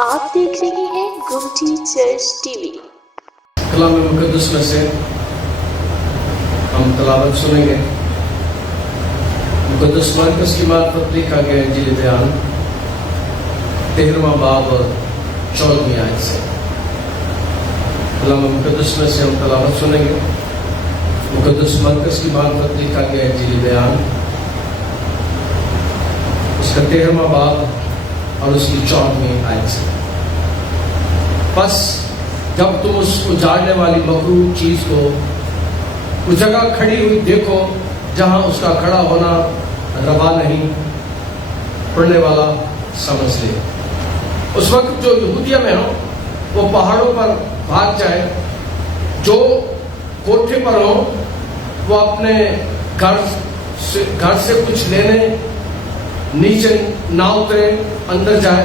آپ دیکھ رہے ہیں گمٹی چرچ ٹی وی۔ کلام مقدس میں سے ہم تلاوت سنیں گے۔ مقدس مرکز کی معرفت لکھا گیا انجیل بیان 13واں باب اور 14ویں آیت سے۔ کلام مقدس میں سے ہم تلاوت سنیں گے۔ مقدس مرکز کی معرفت لکھا گیا انجیل بیان اس کا 13واں باب اور اس کی 14ویں آیت سے۔ بس جب تم اس اجاڑنے والی مکروہ چیز کو اس جگہ کھڑی ہوئی دیکھو جہاں اس کا کھڑا ہونا روا نہیں، پڑھنے والا سمجھ لے۔ اس وقت جو یہودیہ میں ہو وہ پہاڑوں پر بھاگ جائے، جو کوٹھے پر ہو وہ اپنے گھر سے کچھ لینے نیچے نہ اترے، اندر جائے،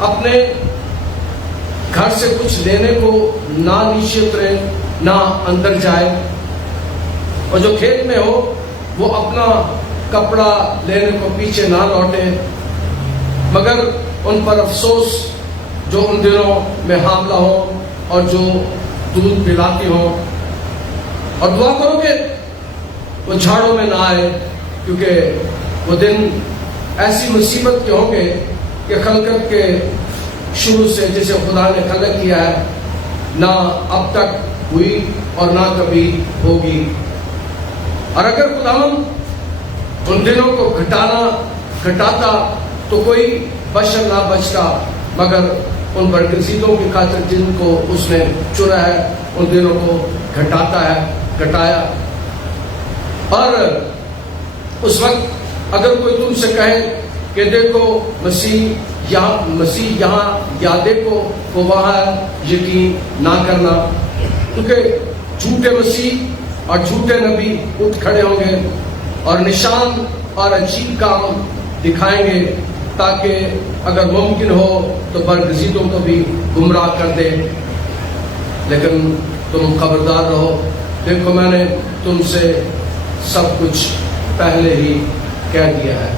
اپنے گھر سے کچھ لینے کو نہ نیچے اترے نہ اندر جائے، اور جو کھیت میں ہو وہ اپنا کپڑا لینے کو پیچھے نہ لوٹے، مگر ان پر افسوس جو ان دنوں میں حاملہ ہو اور جو دودھ پلاتی ہو، اور دعا کرو کہ وہ جھاڑوں میں نہ آئے، کیونکہ وہ دن ایسی مصیبت کے ہوں گے کہ خلقت کے شروع سے جسے خدا نے خلق کیا ہے نہ اب تک ہوئی اور نہ کبھی ہوگی۔ اور اگر خداوند ان دنوں کو گھٹاتا تو کوئی بشر نہ بچتا، مگر ان برگزیدوں کی خاطر جن کو اس نے چنا ہے ان دنوں کو گھٹایا۔ اور اس وقت اگر کوئی تم سے کہے کہ دیکھو مسیح یہاں یا دیکھو وہ وہاں ہے، یقین نہ کرنا، کیونکہ جھوٹے مسیح اور جھوٹے نبی اٹھ کھڑے ہوں گے اور نشان اور عجیب کام دکھائیں گے، تاکہ اگر ممکن ہو تو برگزیدوں کو بھی گمراہ کر دے۔ لیکن تم خبردار رہو، دیکھو میں نے تم سے سب کچھ پہلے ہی کہہ دیا ہے۔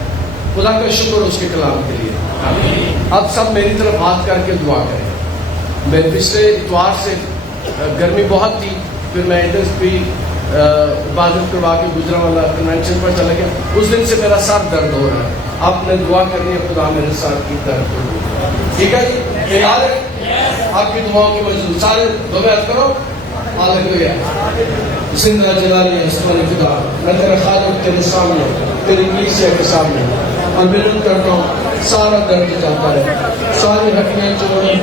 خدا کا شکر اس کے کلام کے لیے۔ اب سب میری طرف ہاتھ کر کے دعا کریں۔ میں پچھلے اتوار سے گرمی بہت تھی، پھر میں انڈسٹری عبادت کروا کے گجرا والا کنونشن پر چلا گیا، اس دن سے میرا سر درد ہو رہا ہے۔ آپ نے دعا کرنی ہے خدا میرے سر کی درد ہو، ٹھیک ہے جی؟ تیار ہے؟ آپ کی دعاؤں کی منظور، سارے دو بیعت کرو۔ ہاللویا۔ زندہ جلالی آسمانی خدا، میں تیرا خالق تیرے سامنے، تیری کلیسیا کے سامنے اور محنت کرتا ہوں، سارا درد جاتا ہے، ساری ہڈیاں جوڑیں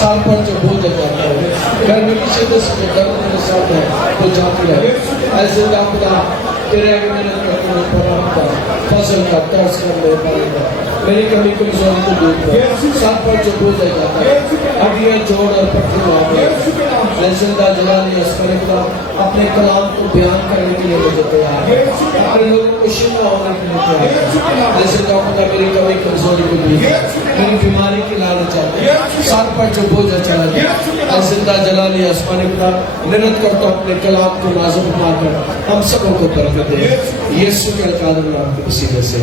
سال پر جو بوجھ جاتا ہے، گھر میں کسی قسم کے درد میرے ساتھ ہے وہ جاتی ہے۔ ایسے خدا تیرے آگے محنت کرتا ہوں، پرواہ کا فضل کا ترس کر میرے پانے کا، میری کمی کمزوری کو دور کر، سال پر جو بوجھ جاتا ہے، ہڈیاں جوڑ اور پتھر معاف۔ میں زندہ جلالی آسمانی خدا اپنے کلام کو بیان کرنے کے لیے مجھے تیار ہے، اپنے لوگوں کو شفا ہونے کے لیے تیار ہے۔ میں زندہ خدا میری کمی کمزوری کو دور کر، میری بیماری کی لعنت چاہتا ہے، سر پر جو بوجھ چلا جائے۔ میں زندہ جلالی آسمانی خدا محنت کرتا ہوں اپنے کلام کو نازل بنا کر ہم سبوں کو برکت دے، یسوع کے قادر نام کے وسیلے سے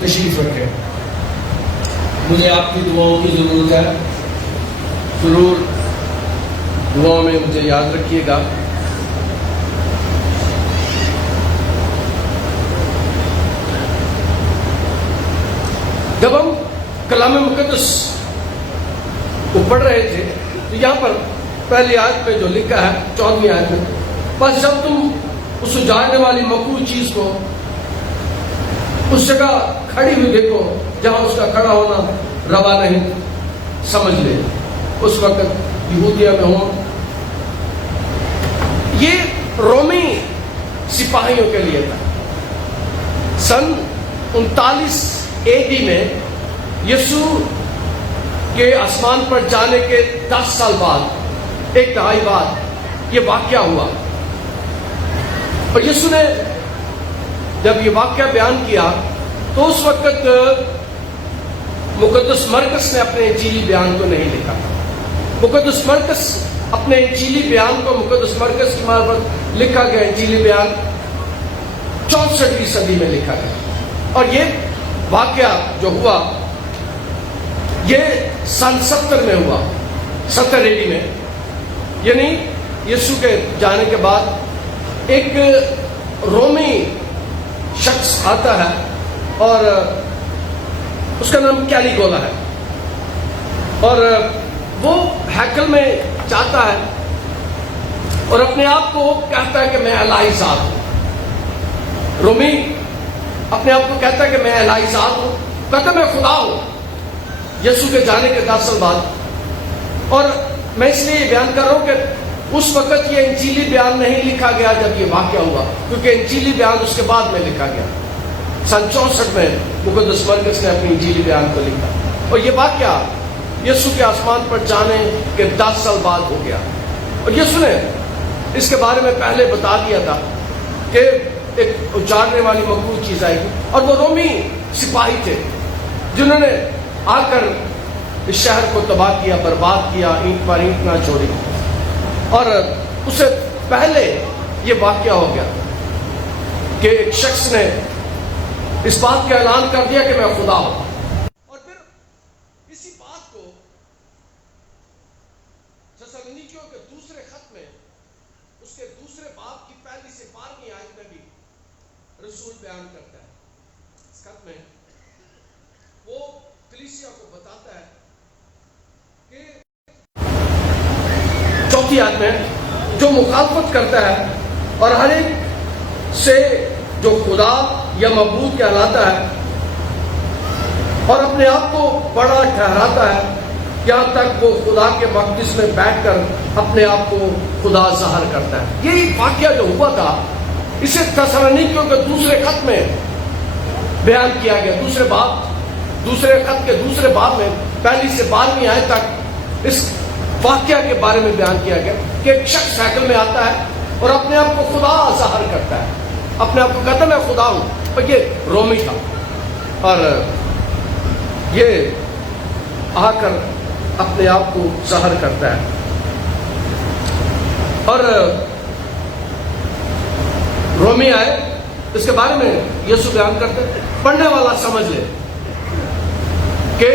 تشریف رکھیں۔ مجھے آپ کی دعاؤں کی ضرورت ہے، ضرور دعاؤں میں مجھے یاد رکھیے گا۔ جب ہم کلام مقدس کو پڑھ رہے تھے تو یہاں پر پہلی آیت پہ جو لکھا ہے 14ویں آیت میں، بس جب تم اس اجاڑنے والی مکروہ چیز کو اس جگہ کھڑی ہوئی دیکھو جہاں اس کا کھڑا ہونا روا نہیں، سمجھ لے۔ اس وقت یہودیہ میں ہوں، یہ رومی سپاہیوں کے لیے تھا۔ سن 39 AD میں یسوع کے آسمان پر جانے کے 10 سال بعد، ایک دہائی بعد یہ واقعہ ہوا، اور یسوع نے جب یہ واقعہ بیان کیا تو اس وقت مقدس مرکز نے اپنے انجیلی بیان کو نہیں لکھا۔ مقدس مرکز اپنے انجیلی بیان کو مقدس مرکز کی معرفت لکھا گیا انجیلی بیان 64ویں صدی میں لکھا گیا، اور یہ واقعہ جو ہوا یہ سن 70 میں ہوا، 70 AD میں، یعنی یسوع کے جانے کے بعد ایک رومی شخص آتا ہے اور اس کا نام کیلیگولا ہے، اور وہ ہیکل میں جاتا ہے اور اپنے آپ کو کہتا ہے کہ میں الہی ذات ہوں۔ رومی اپنے آپ کو کہتا ہے کہ میں الہی ذات ہوں، کہتا ہے میں خدا ہوں، یسوع کے جانے کے 10 سال بعد۔ اور میں اس لیے یہ بیان کر رہا ہوں کہ اس وقت یہ انجیلی بیان نہیں لکھا گیا جب یہ واقعہ ہوا، کیونکہ انجیلی بیان اس کے بعد میں لکھا گیا۔ سن 64 میں مقدس مرکز نے اپنی انجیلی بیان کو لکھا، اور یہ واقعہ یسوع کے آسمان پر جانے کے 10 سال بعد ہو گیا۔ اور یسوع نے اس کے بارے میں پہلے بتا دیا تھا کہ ایک اجاڑنے والی مکروہ چیز آئے گی، اور وہ رومی سپاہی تھے جنہوں نے آ کر اس شہر کو تباہ کیا، برباد کیا، اینٹ پر اینٹ نہ چھوڑی۔ اور اس سے پہلے یہ واقعہ ہو گیا کہ ایک شخص نے اس بات کا اعلان کر دیا کہ میں خدا ہوں، اور پھر اسی بات کو تسالونیکیوں کے دوسرے خط میں اس کے دوسرے باب کی 1 سے 12 آیت میں بھی رسول بیان کرتا ہے۔ اس خط میں وہ کلیسیا کو بتاتا ہے کہ 4 آیت میں جو مخالفت کرتا ہے اور ہر ایک سے جو خدا یا معبود کہلاتا ہے اور اپنے آپ کو بڑا ٹھہراتا ہے، یہاں تک وہ خدا کے مقدس میں بیٹھ کر اپنے آپ کو خدا ظاہر کرتا ہے۔ یہی واقعہ جو ہوا تھا اسے تسالونیکیوں کے دوسرے خط میں بیان کیا گیا، دوسرے خط کے دوسرے باب میں 1 سے 12 آیت تک اس واقعہ کے بارے میں بیان کیا گیا کہ ایک شخص ہیکل میں آتا ہے اور اپنے آپ کو خدا ظاہر کرتا ہے، اپنے آپ کو کہتا ہے میں خدا ہوں، اور یہ رومی تھا، اور یہ آ کر اپنے آپ کو ظاہر کرتا ہے۔ اور رومی آئے، اس کے بارے میں یسوع بیان کرتے ہیں، پڑھنے والا سمجھ لے کہ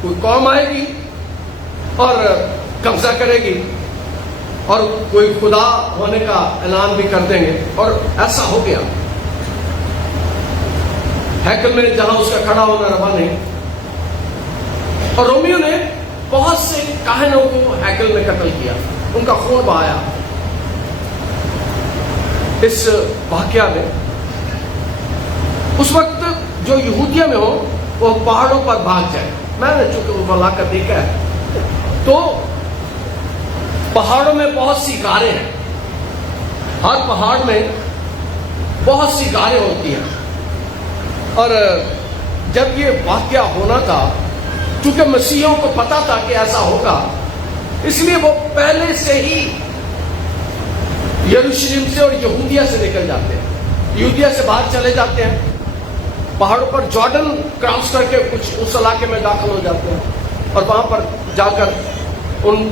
کوئی قوم آئے گی اور قبضہ کرے گی اور کوئی خدا ہونے کا اعلان بھی کر دیں گے، اور ایسا ہو گیا۔ ہیکل میں جہاں اس کا کھڑا ہونا روا نہیں، اور رومیوں نے بہت سے کاہنوں کو ہیکل میں قتل کیا، ان کا خون بہایا۔ اس واقعہ میں اس وقت جو یہودیہ میں ہو وہ پہاڑوں پر بھاگ جائے۔ میں نے چونکہ وہ لا کر دیکھا ہے تو پہاڑوں میں بہت سی غاریں ہیں، ہر پہاڑ میں بہت سی غاریں ہوتی ہیں، اور جب یہ واقعہ ہونا تھا چونکہ مسیحیوں کو پتا تھا کہ ایسا ہوگا، اس لیے وہ پہلے سے ہی یروشلم سے اور یہودیہ سے نکل جاتے ہیں، یہودیہ سے باہر چلے جاتے ہیں، پہاڑوں پر جارڈن کراس کر کے کچھ اس علاقے میں داخل ہو جاتے ہیں، اور وہاں پر جا کر ان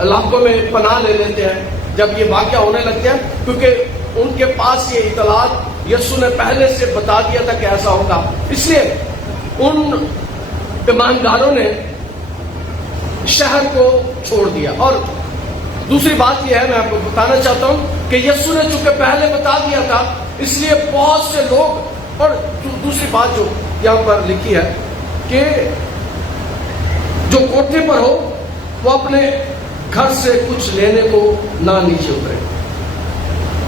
علاقوں میں پناہ لے لیتے ہیں جب یہ واقعہ ہونے لگتے ہیں، کیونکہ ان کے پاس یہ اطلاعات یسوع نے پہلے سے بتا دیا تھا کہ ایسا ہوگا، اس لیے ان ایمانداروں نے شہر کو چھوڑ دیا۔ اور دوسری بات یہ ہے، میں آپ کو بتانا چاہتا ہوں کہ یسوع نے چونکہ پہلے بتا دیا تھا، اس لیے بہت سے لوگ، اور دوسری بات جو یہاں پر لکھی ہے کہ جو کوٹھے پر ہو وہ اپنے گھر سے کچھ لینے کو نہ نیچے اترے۔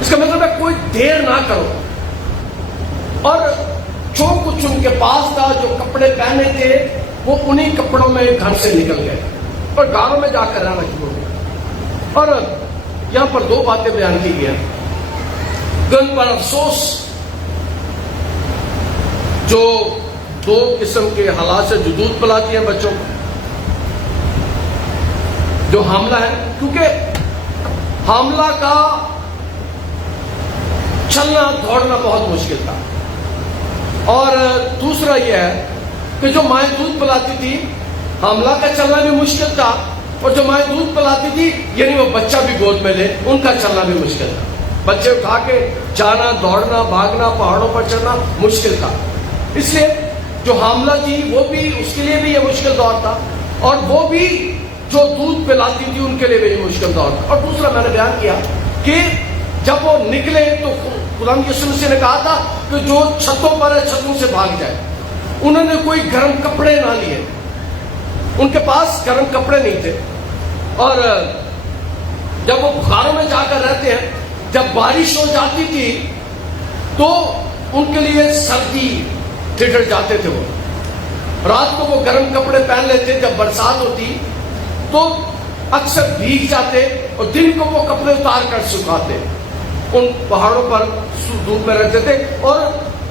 اس کا مطلب ہے کوئی دیر نہ کرو، اور جو کچھ ان کے پاس تھا، جو کپڑے پہنے تھے، وہ انہی کپڑوں میں گھر سے نکل گئے اور گھروں میں جا کر رہنا شروع ہو گیا۔ اور یہاں پر 2 باتیں بیان کی گئی ہیں، ان پر افسوس جو 2 قسم کے حالات سے جو دودھ پلاتی ہیں بچوں کو، جو حاملہ ہے، کیونکہ حاملہ کا چلنا دوڑنا بہت مشکل تھا، اور دوسرا یہ ہے کہ جو مائیں دودھ پلاتی تھی، حاملہ کا چلنا بھی مشکل تھا، اور جو مائیں دودھ پلاتی تھی یعنی وہ بچہ بھی گود میں لے، ان کا چلنا بھی مشکل تھا۔ بچے اٹھا کے جانا، دوڑنا، بھاگنا، پہاڑوں پر چڑھنا مشکل تھا، اس لیے جو حاملہ تھی وہ بھی، اس کے لیے بھی یہ مشکل دور تھا، اور وہ بھی جو دودھ پلاتی تھی ان کے لیے بھی یہ مشکل دور تھا۔ اور دوسرا میں نے بیان کیا کہ جب وہ نکلے تو خدا یسوع مسیح نے کہا تھا کہ جو چھتوں پر ہے چھتوں سے بھاگ جائے۔ انہوں نے کوئی گرم کپڑے نہ لیے، ان کے پاس گرم کپڑے نہیں تھے، اور جب وہ غاروں میں جا کر رہتے ہیں، جب بارش ہو جاتی تھی تو ان کے لیے سردی ٹھٹر جاتے تھے، وہ رات کو وہ گرم کپڑے پہن لیتے، جب برسات ہوتی تو اکثر بھیگ جاتے اور دن کو وہ کپڑے اتار کر سکھاتے۔ ان پہاڑوں پر دھوپ میں رہتے تھے، اور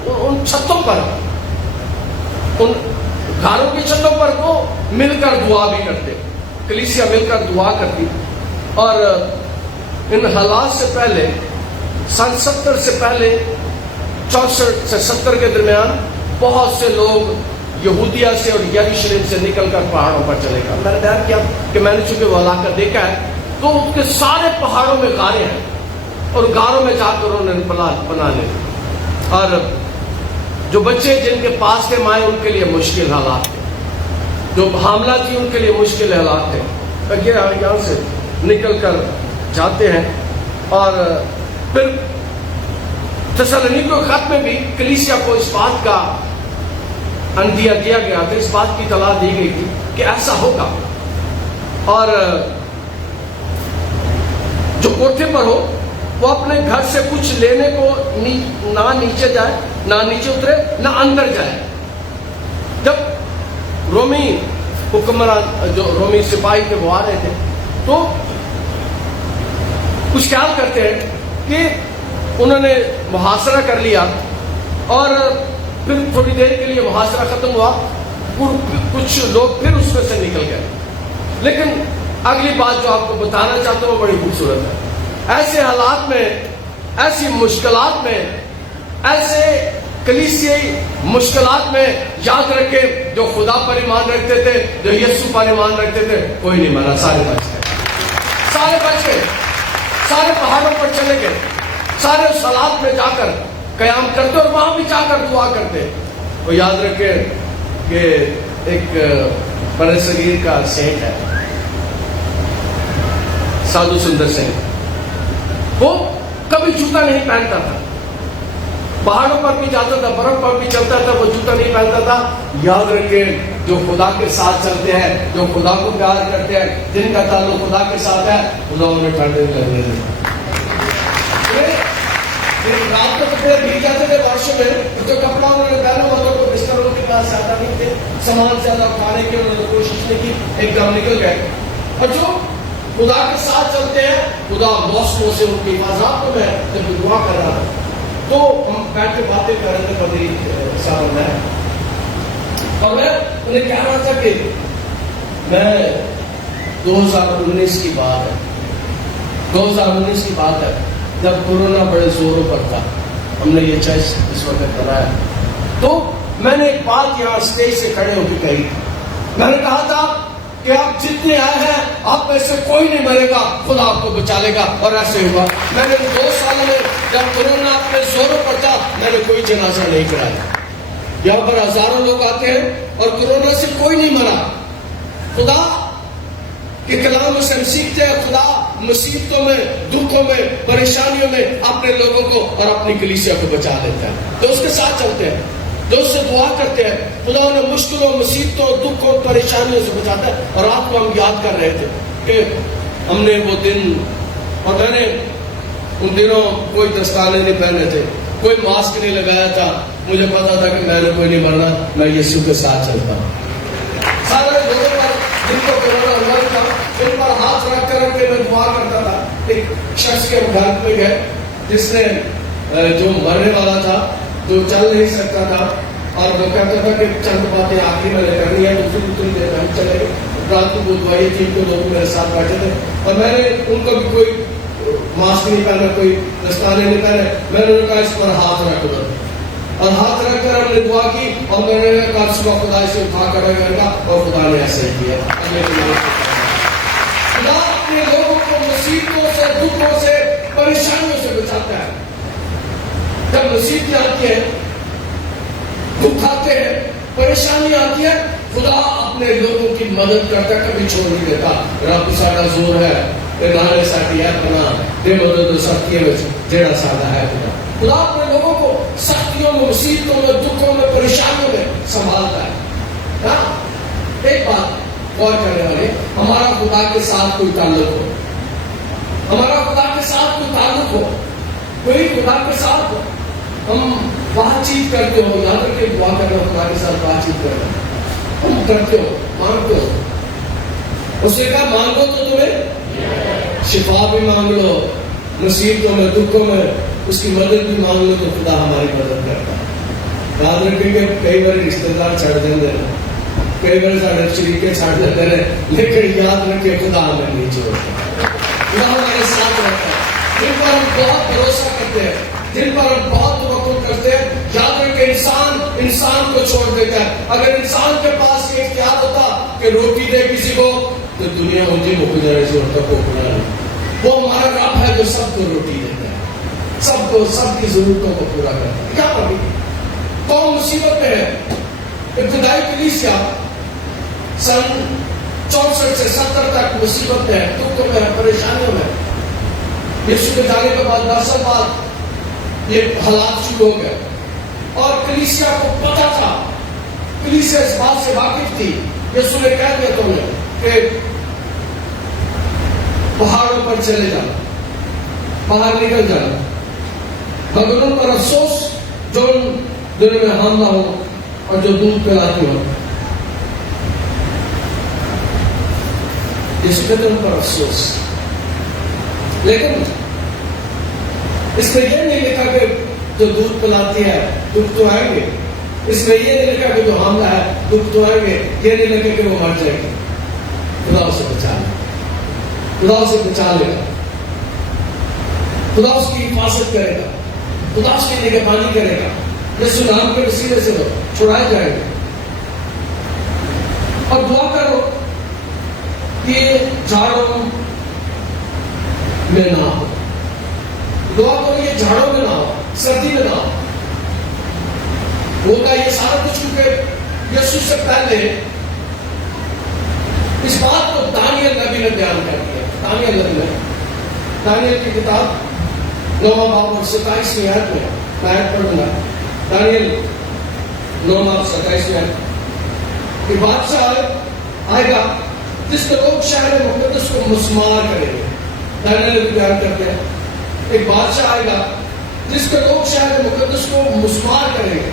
ان چھتوں پر، ان گھروں کی چھتوں پر وہ مل کر دعا بھی کرتے، کلیسیا مل کر دعا کرتی۔ اور ان حالات سے پہلے سن 70 سے پہلے 64 سے 70 کے درمیان بہت سے لوگ یہودیہ سے اور یروشلم سے نکل کر پہاڑوں پر چلے گئے۔ میں نے بیان کیا کہ میں نے چونکہ وہ علاقہ دیکھا ہے تو اس کے سارے پہاڑوں میں غاریں ہیں، اور غاروں میں جا کر انہوں نے بنا لے، اور جو بچے جن کے پاس تھے مائیں ان کے لیے مشکل حالات تھے، جو حاملہ تھی ان کے لیے مشکل حالات تھے، یہ یہاں سے نکل کر جاتے ہیں۔ اور پھر تسالونیکیوں کے خط میں بھی کلیسیا کو اس بات کا اندیہ دیا گیا تھا، اس بات کی اطلاع دی گئی تھی کہ ایسا ہوگا، اور جو کوٹھے پر ہو وہ اپنے گھر سے کچھ لینے کو نہ نیچے جائے، نہ نیچے اترے، نہ اندر جائے۔ جب رومی حکمران، جو رومی سپاہی تھے وہ آ رہے تھے تو کچھ خیال کرتے ہیں کہ انہوں نے محاصرہ کر لیا، اور پھر تھوڑی دیر کے لیے محاصرہ ختم ہوا، کچھ لوگ پھر اس میں سے نکل گئے۔ لیکن اگلی بات جو آپ کو بتانا چاہتا ہوں وہ بڑی خوبصورت ہے۔ ایسے حالات میں، ایسی مشکلات میں، ایسے کلیسیائی مشکلات میں یاد رکھیں جو خدا پر ایمان رکھتے تھے، جو یسوع پر ایمان رکھتے تھے، کوئی نہیں مرا، سارے بچ گئے، سارے بچ گئے، سارے پہاڑوں پر چلے گئے، سارے اس حالات میں جا کر قیام کرتے اور وہاں بھی جا کر دعا کرتے۔ وہ یاد رکھیں کہ ایک بر صغیر کا سینٹ ہے سادھو سندر سنگھ، وہ کبھی جوتا نہیں پہنتا تھا، پہاڑوں پر بھی جاتا تھا، برف پر بھی چلتا تھا، وہ جوتا نہیں پہنتا تھا۔ یاد رکھیں جو خدا کے ساتھ چلتے ہیں، جو خدا کو پیار کرتے ہیں، جن کا تعلق خدا کے ساتھ ہے، خدا انہیں ٹھنڈے لگنے دے۔ رات کو کپڑے بھیگ جاتے تھے بارشوں میں، جو کپڑا انہوں نے پہنا ہوا تھا، بستر ان کے پاس زیادہ نہیں تھے، سامان زیادہ اٹھانے کی انہوں نے کوشش نہیں کی، ایک دم نکل گئے۔ اور جو خدا کے ساتھ چلتے ہیں، خدا موسموں سے ان کی حفاظت میں جب دعا کر رہا ہے تو ہم بیٹھ کے باتیں کر رہے تھے پدری صاحب میں، اور میں انہیں کہہ رہا تھا کہ میں 2019 کی بات ہے، 2019 کی بات ہے، جب کورونا بڑے زوروں پر تھا، ہم نے یہ چرچ اس وقت بنایا، تو میں نے ایک بات یہاں اسٹیج سے کھڑے ہو کے کہی، میں نے کہا تھا کہ آپ جتنے آئے ہیں آپ میں سے کوئی نہیں مرے گا، خدا آپ کو بچا لے گا، اور ایسے ہوا۔ میں نے 2 سالوں میں جب کورونا اپنے زوروں پر تھا میں نے کوئی جنازہ نہیں کرایا، یہاں پر ہزاروں لوگ آتے ہیں اور کورونا سے کوئی نہیں مرا۔ خدا کہ کلام سے ہم سیکھتے ہیں، خدا مصیبتوں میں، دکھوں میں، پریشانیوں میں اپنے لوگوں کو اور اپنی کلیسیا کو بچا لیتا ہے، تو اس کے ساتھ چلتے ہیں، جو اس سے دعا کرتے ہیں، خدا انہیں مشکلوں، مصیبتوں، دکھوں، پریشانیوں سے بچاتا ہے۔ اور رات کو ہم یاد کر رہے تھے کہ ہم نے وہ دن، اور میں نے ان دنوں کوئی دستانے نہیں پہنے تھے، کوئی ماسک نہیں لگایا تھا، مجھے پتا تھا کہ میں نے کوئی نہیں مرنا، میں یسوع کے ساتھ چلتا ہوں۔ سارے لوگوں پر جن کو کورونا ہوا تھا ان پر ہاتھ رکھ کر کے میں دعا کرتا تھا۔ ایک شخص کے گھر میں گئے جس نے جو مرنے والا تھا، جو چل نہیں سکتا تھا، اور وہ کہتا تھا کہ چند باتیں آخری میں نے کرنی ہے، تو پھر دیر ہم چلے گئے۔ رات کو وہ دعائیں تھی تو لوگ میرے ساتھ بیٹھے تھے، اور میں نے ان کو بھی کوئی ماسک نہیں پہنا، کوئی دستانے نہیں پہنے، میں نے کہا اس پر ہاتھ رکھ دو، اور ہاتھ رکھ کر ہم نے دعا کی، اور میں نے کہا صبح خدا سے اٹھا کر رکھے گا، اور خدا نے ایسے ہی کیا۔ خدا اپنے لوگوں کو مصیبتوں سے، دکھوں سے، پریشانیوں سے بچاتا ہے۔ جب مصیبتیں آتی ہیں، دکھ آتے ہیں، پریشانی آتی ہے، خدا اپنے لوگوں کی مدد کرتا، کبھی چھوڑ نہیں دیتا. رب ساڈا زور ہے تے نالے ساڈی ہے پناہ، دے مدد سختیاں وچ جیڑا ساڈا ہے خدا. خدا اپنے لوگوں کو سختیوں میں، مصیبتوں میں، دکھوں میں، پریشانیوں میں سنبھالتا ہے. ایک بات غور کرنے والے، ہمارا خدا کے ساتھ کوئی تعلق ہو، ہمارا خدا کے ساتھ کوئی تعلق ہو، کوئی خدا کے ساتھ ہم بات چیت کرتے ہو، یاد رکھے دعا کرنا خدا کے ساتھ بات چیت کرنا، ہم کرتے ہو، مانگتے ہو. اس نے کہا مانگو تو تمہیں شفا بھی مانگ لو، مصیبتوں میں، دکھوں میں اس کی مدد بھی مانگ لو تو خدا ہماری مدد کرتا ہے. یاد رکھیں کہ کئی بار رشتے دار چھڑ دیں، کئی بار سارے شریکے چھڑ دیتے ہیں، لیکن یاد رکھے خدا ہمیں نہیں چھوڑتا، خدا ہمارے ساتھ رہتا ہے. جن پر ہم بہت بھروسہ کرتے ہیں، جن پر ہم بہت توقع کرتے ہیں، یاد رکھے انسان کو چھوڑ دیتا ہے. اگر انسان کے پاس یہ اختیار ہوتا کہ روٹی دے کسی کو تو دنیا مجھے مک جائے سے ہوتا کو کھڑا نہیں. وہ ہمارا رب ہے جو سب کو روٹی دیتا ہے، سب کو، سب کی ضرورتوں کو پورا کرتا ہے. کیا پڑھی قوم مصیبت میں ہے. ابتدائی کلیسیا سن 64 سے 70 تک مصیبت میں ہے، دکھوں میں ہے، پریشانیوں میں. یسوع کے جانے کے بعد 10 سال بعد یہ حالات شروع ہو گئے اور کلیسیا کو پتا تھا، کلیسیا اس بات سے واقف تھی. یسوع نے کہہ دیا تمہیں کہ پہاڑوں پر چلے جانا، باہر نکل جانا، مگر ان پر افسوس جو ان دنوں میں حاملہ ہو اور جو دودھ پلاتی ہو. اس کے ان پر افسوس. لیکن اس میں یہ نہیں لکھا کہ جو دودھ پلاتی ہے دکھ تو آئیں گے. اس میں یہ نہیں لکھا کہ جو حاملہ ہے دکھ تو آئیں گے. یہ نہیں لکھا کہ وہ مر جائے گی. خدا اسے بچا لے، خدا اسے بچا لے گا، خدا اس کی حفاظت کرے گا، خدا اس کی نگہبانی کرے گا. یسوع نام کے وسیلے سے وہ چھڑائے جائیں گے. اور دعا کرو کہ جھاڑوں میں نہ ہو. دعا کرو یہ جھاڑوں میں نہ ہو، سردی میں نہ ہو. ہوگا یہ سارا کچھ کیونکہ یسوع سے پہلے اس بات کو دانیل نبی نے بیان کر دیا. دانیل نبی نے، دانیل کی کتاب 9واں باب اور 27ویں آیت میں میں آیت پڑھوں گا. دانیل 9 باب 27ویں آیت کہ بادشاہ آئے گا جس کے لوگ شہر مقدس کو مسمار کریں گے. دانیل نبی بیان کرتے ہیں ایک بادشاہ آئے گا جس کے لوگ شہر مقدس کو مسمار کریں گے.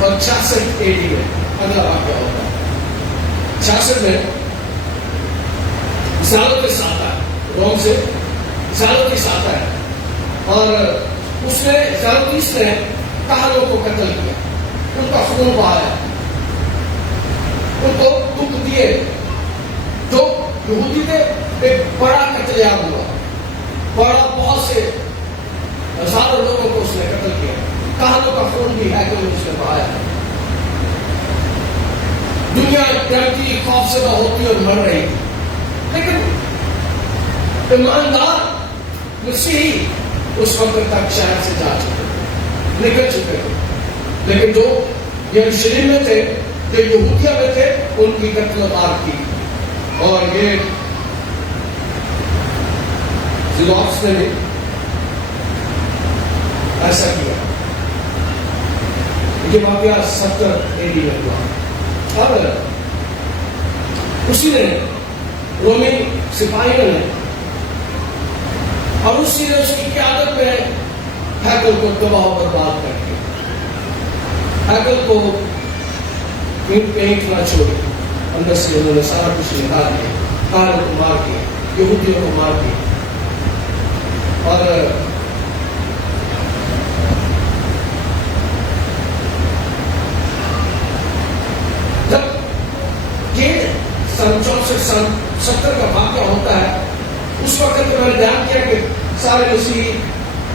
اور 66 AD میں اگلا واقعہ ہوتا ہے. 66 میں زالو کے ساتھ آئے، روم سے زالو کے ساتھ آئے اور اس نے زالوتیس نے کہانوں کو قتل کیا، ان کا خون بہایا، ان کو دکھ دیے. جو یہودی تھے ایک بڑا قتل عام ہوا، بڑا بہت سے ہزاروں لوگوں کو اس نے قتل کیا. کہانوں کا خون بھی ہے کہ اس نے بہایا. دنیا ڈرتی خوف زدہ ہوتی اور مر رہی تھی، لیکن ایماندار مسیحی اس وقت تک شہر سے جا چکے، نکل چکے تھے. لیکن جو یروشلم میں تھے، جو یہودیہ میں تھے، ان کی قتل و غارت کی. اور یہ زیلاکس نے بھی ایسا کیا. یہ واقعہ 70 AD میں ہوا. اب اسی نے رومی سپاہیوں نے اور اسی نے اس کی قیادت میں ہیکل کو تباہ و برباد کر دیا. ہیکل کو اینٹ نہ چھوڑی، اندر سے انہوں نے سارا کچھ نکال دیا، کاروں کو مار دیا، یہودیوں کو مار دیا. اور جب یہ سن 64-70 کا واقعہ ہوتا ہے، اس وقت میں نے بیان کیا کہ سارے مسیح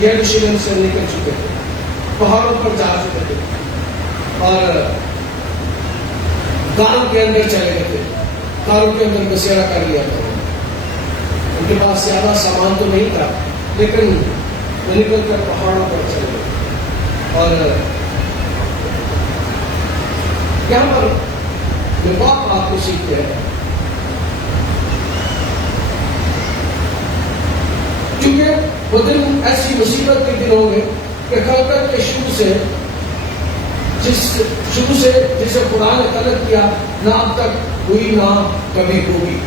یروشلم سے نکل چکے تھے، پہاڑوں پر جا چکے تھے اور گاؤں کے اندر چلے گئے تھے. کاروں کے اندر بسیرا کر لیا تھا. ان کے پاس زیادہ سامان تو نہیں تھا، لیکن وہ نکل کر پہاڑوں پر چلے گئے اور یہاں پر جو بات آپ کو سیکھتے ہیں، کیونکہ وہ دن ایسی مصیبت کے دن ہوں گے کہ خلقت کے شروع سے جسے خدا نے خلق کیا نہ اب تک ہوئی نہ کبھی ہوگی.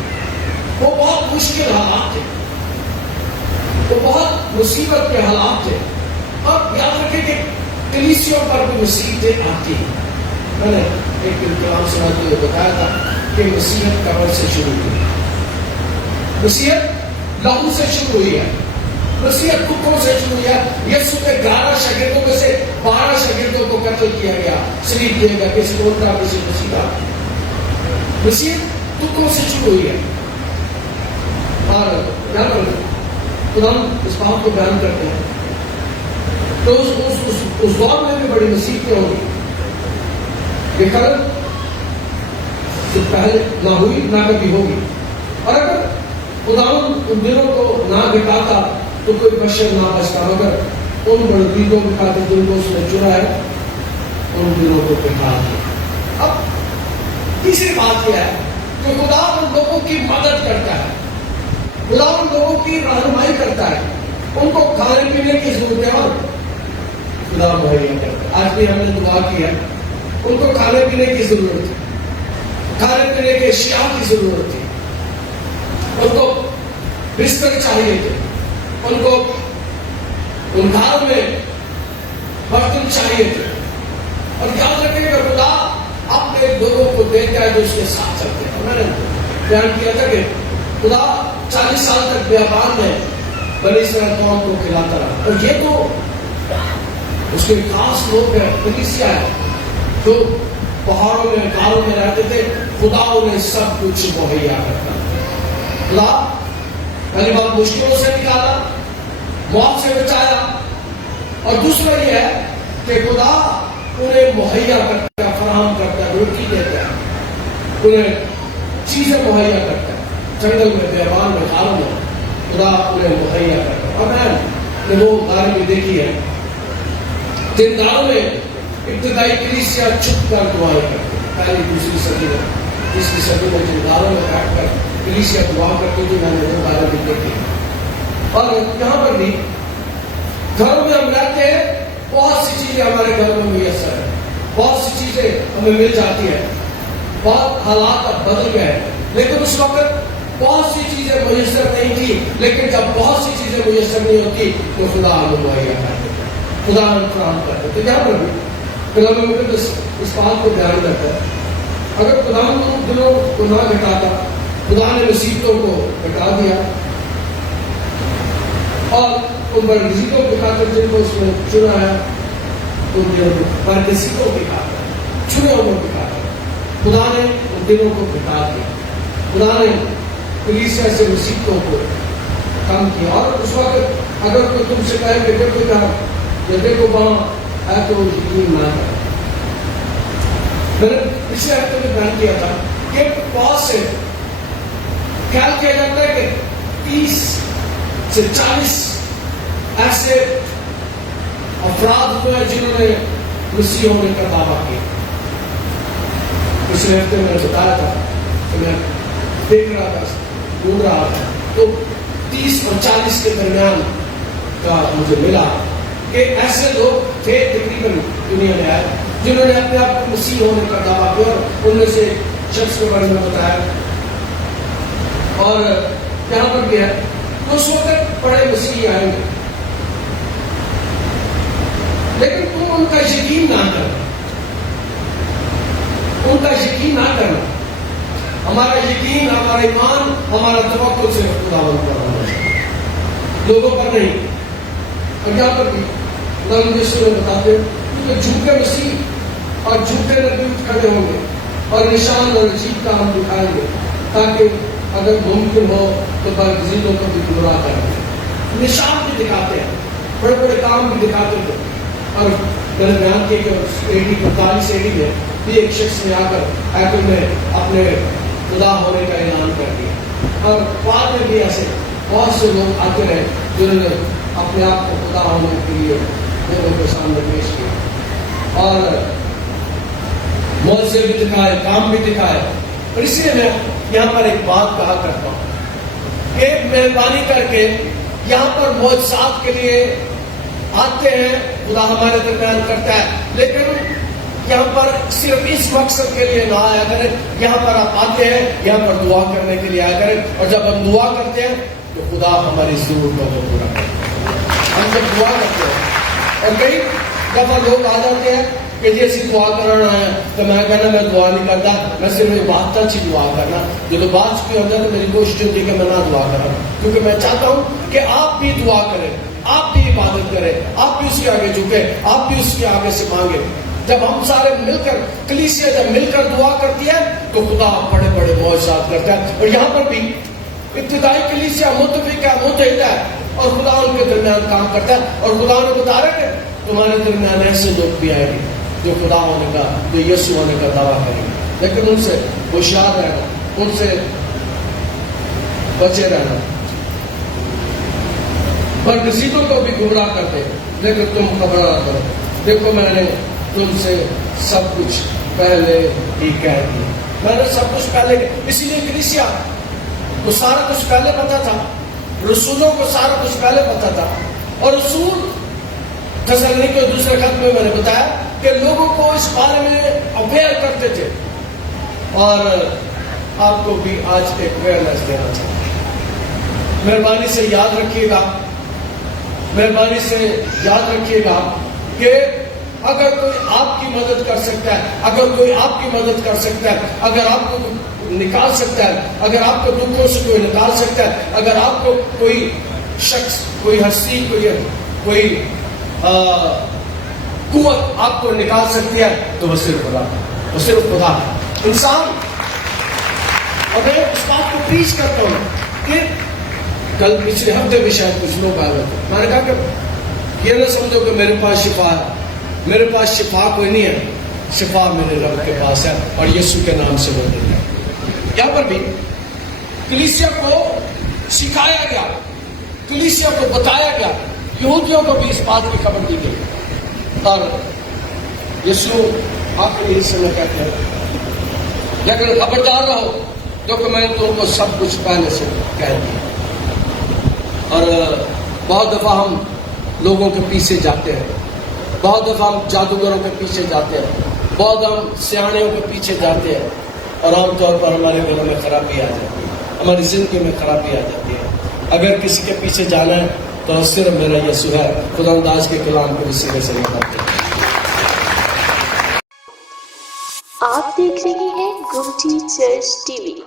وہ بہت مشکل حالات تھے، وہ بہت مصیبت کے حالات تھے. اب یاد رکھیں کہ کلیسیوں پر بھی مصیبتیں آتی ہیں. میں نے ایک کلام سناتے ہوئے بتایا تھا کہ مسیحت قبر سے شروع ہوئی، مسیحت لہو سے شروع ہوئی ہے، مسیحت کتوں سے شروع ہوئی ہے. یسوع کے 11 شاگردوں میں سے 12 شاگردوں کو قتل کیا گیا، سلیب کیا گیا، کسی کو الٹا کسی کو سیدھا. مسیحت کتوں سے شروع ہوئی ہے. اور یہاں پر خدا اس بات کو بیان کرتے ہیں تو اس دور میں بھی بڑی مصیبتیں ہوں گی. یہ قدر جو پہلے نہ ہوئی نہ کبھی ہوگی. اور اگر خدا ان دنوں کو نہ دکھاتا تو کوئی بشر نہ بچتا، مگر ان بڑوں کی خاطر جن کو اس نے چنا ہے ان دنوں کو دکھا دیا. اب تیسری بات یہ ہے کہ خدا ان لوگوں کی مدد کرتا ہے، خدا ان لوگوں کی رہنمائی کرتا ہے. ان کو کھانے پینے کی ضرورت ہے اور خدا مہیا کرتا ہے. آج بھی ہم نے دعا کی ہے، ان کو کھانے پینے کی ضرورت ہے، کھانے پینے کے اشیاء کی ضرورت تھی، ان کو بستر چاہیے تھے، ان کو ان گھروں میں برتن چاہیے تھے. اور یاد رکھیں کہ خدا اپنے لوگوں کو دیتا ہے جو اس کے ساتھ چلتے ہیں. میں نے بیان کیا تھا کہ خدا 40 سال تک بیابان میں بنی اسرائیل قوم کو کھلاتا رہا، اور یہ تو اس کے خاص لوگ ہیں، کلیسیا ہے جو پہاڑوں میں غاروں میں رہتے تھے. خدا انہیں سب کچھ مہیا کرتا. خدا پہلی بات مشکلوں سے نکالا، موت سے بچایا، اور دوسرا یہ ہے کہ خدا انہیں مہیا کرتا ہے، فراہم کرتا ہے، روٹی دیتا ہے، انہیں چیزیں مہیا کرتا ہے. جنگل میں، بیابان میں، غاروں میں خدا انہیں مہیا کرتا ہے. اور میں نے وہ غار بھی دیکھی ہے جن غاروں میں ابتدائی کلیسیا چھپ کر دعائیں کرتے، پہلی دوسری صدی میں، تیسری صدی میں جن غاروں میں بیٹھ کر کلیسیا دعا کرتی تھی، میں نے وہ غاریں بھی دیکھی. اور یہاں پر بھی گھروں میں ہم رہتے ہیں، بہت سی چیزیں ہمارے گھروں میں میسر ہے، بہت سی چیزیں ہمیں مل جاتی ہیں، بہت حالات اب بدل گئے ہیں. لیکن اس وقت بہت سی چیزیں میسر نہیں تھی، لیکن جب بہت سی چیزیں میسر نہیں ہوتی تو خدا ہمیں مہیا کرتے تھے، خدا ہمیں فراہم کرتے تھے. یہاں پر بھی کلام مقدس اس بات کو بیان کرتا ہے اگر خدا ان دنوں کو نہ گھٹاتا، خدا نے مصیبتوں کو گھٹا دیا اور ان پر رزقوں کی خاطر جن کو اس نے چنا ہے، ان پردیسیوں کی خاطر، چنے والوں کی خاطر خدا نے ان دنوں کو گھٹا دیا. خدا نے کلیسیا سے مصیبتوں کو کم کیا. اور اس وقت اگر کوئی تم سے کہے کہ دیکھو جہاں یا دیکھو وہاں ہے تو یقین نہ کرے. میں نے پچھلے ہفتے میں بیان کیا تھا کہ بہت سے خیال کیا جاتا ہے کہ 30 سے 40 ایسے افراد ہوئے جنہوں نے مسیح ہونے کا دعویٰ کیا. پچھلے ہفتے میں نے بتایا تھا کہ میں دیکھ رہا تھا، ڈھونڈ رہا تھا، تو 30 اور 40 کے درمیان کا مجھے ملا کہ ایسے لوگ تھے تقریباً دنیا میں آئے جنہوں نے اپنے آپ کو مسیح ہونے کا دعویٰ کیا، اور ان میں سے شخص کے بارے میں بتایا. اور یہاں پر بھی ہے تو اس وقت بڑے مسیحی آئیں گے، لیکن تم ان کا یقین نہ کرنا، ان کا یقین نہ کرنا. ہمارا یقین، ہمارا ایمان، ہمارا توکل صرف خداوند پر ہونا چاہیے، لوگوں پر نہیں. اور یہاں پر بھی بتاتے ہیں کہ جھوٹے مسیح اور جھوٹے نبی کھڑے ہوں گے اور نشان اور عجیب کام دکھائیں گے تاکہ اگر ممکن ہو تو برگزیدوں کو بھی گمراہ کریں گے. نشان بھی دکھاتے ہیں، بڑے بڑے کام بھی دکھاتے تھے. اور میں نے بیان کیا کہ 45 AD میں بھی ایک شخص نے آ کر ایپل میں اپنے خدا ہونے کا اعلان کر دیا. اور بعد میں بھی ایسے بہت سے لوگ آتے رہے جنہوں نے اپنے آپ کو خدا ہونے کے لیے لوگوں کے سامنے پیش کیا. اور معجزے بھی دکھائے، کام بھی دکھائے. اور اس لیے میں یہاں پر ایک بات کہا کرتا ہوں کہ مہربانی کر کے یہاں پر معجزات کے لیے آتے ہیں، خدا ہمارے درمیان کرتا ہے، لیکن یہاں پر صرف اس مقصد کے لیے نہ آیا کریں. یہاں پر آپ آتے ہیں یہاں پر دعا کرنے کے لیے آیا کریں، اور جب ہم دعا کرتے ہیں تو خدا ہماری ضرورتوں کو پورا کرتا ہے. ہم جب دعا کرتے ہیں اور کئی دفعہ لوگ آ جاتے ہیں کہ جیسی دعا کرنا ہے تو میں کہنا میں دعا نہیں کرتا، میں صرف ایک بات اچھی دعا کرنا. جو بات کی ہوتا ہے تو میری کوشش ہوتی ہے کہ میں نہ دعا کروں، کیونکہ میں چاہتا ہوں کہ آپ بھی دعا کریں، آپ بھی عبادت کریں، آپ بھی اس کے آگے جھکیں، آپ بھی اس کے آگے سے مانگیں. جب ہم سارے مل کر، کلیسیا جب مل کر دعا کرتی ہے تو خدا بڑے بڑے معجزات کرتا ہے. اور یہاں پر بھی ابتدائی کلیسیا متفق ہے، متحد ہے، اور خدا ان کے درمیان کام کرتا ہے. اور خدا نے بتا رہا ہے کہ تمہارے درمیان ایسے لوگ بھی آئیں گے جو خدا ہونے کا، جو یسوع ہونے کا دعویٰ کریں گے، لیکن ان سے ہوشیار رہنا، ان سے بچے رہنا. برگزیدوں کو بھی گمراہ کرتے، لیکن تم گھبراہ کرو، دیکھو میں نے تم سے سب کچھ پہلے ہی کہہ دیا. میں نے سب کچھ پہلے، اسی لیے کلیسیا کو سارا کچھ پہلے پتا تھا، رسولوں کو سارا کچھ پہلے پتا تھا. اور رسول تسالونیکی کے دوسرے خط میں نے بتایا کہ لوگوں کو اس بارے میں اویئر کرتے تھے. اور آپ کو بھی آج ایک اویئرنیس دینا چاہتا ہوں. مہربانی سے یاد رکھیے گا، مہربانی سے یاد رکھیے گا کہ اگر کوئی آپ کی مدد کر سکتا ہے، اگر کوئی آپ کی مدد کر سکتا ہے، اگر آپ کو نکال سکتا ہے، اگر آپ کو دکھوں سے کوئی نکال سکتا ہے، اگر آپ کو کوئی شخص، کوئی ہستی، کوئی قوت آپ کو نکال سکتی ہے تو وہ صرف خدا، وہ صرف خدا. انسان، اور میں اس بات کو پیش کرتا ہوں کہ کل پچھلے ہفتے بھی شاید کچھ لوگ آئے ہوتے، میں نے کہا کہ یہ نہ سمجھو کہ میرے پاس شفا ہے، میرے پاس شفا کوئی نہیں ہے، شفا میرے رب کے پاس ہے، اور یسوع کے نام سے وہ دے. یہاں پر بھی کلیسیا کو سکھایا گیا، کلیسیا کو بتایا گیا، یہودیوں کو بھی اس بات کی خبر دی گئی. اور یسوع آخری حصے میں کہتے ہیں لیکن خبردار رہو کیونکہ میں نے تم کو سب کچھ پہلے سے کہہ دیا. اور بہت دفعہ ہم لوگوں کے پیچھے جاتے ہیں، بہت دفعہ ہم جادوگروں کے پیچھے جاتے ہیں، بہت ہم سیاحوں کے پیچھے جاتے ہیں، اور عام طور پر ہمارے گھروں میں خرابی آ جاتی ہے، ہماری زندگی میں خرابی آ جاتی ہے. اگر کسی کے پیچھے جانا ہے تو صرف میرا یسوع ہے. خدا انداز کے کلام کو اسی میں سے نکالتے ہیں. آپ دیکھ رہے ہیں گمٹی چرچ ٹی وی.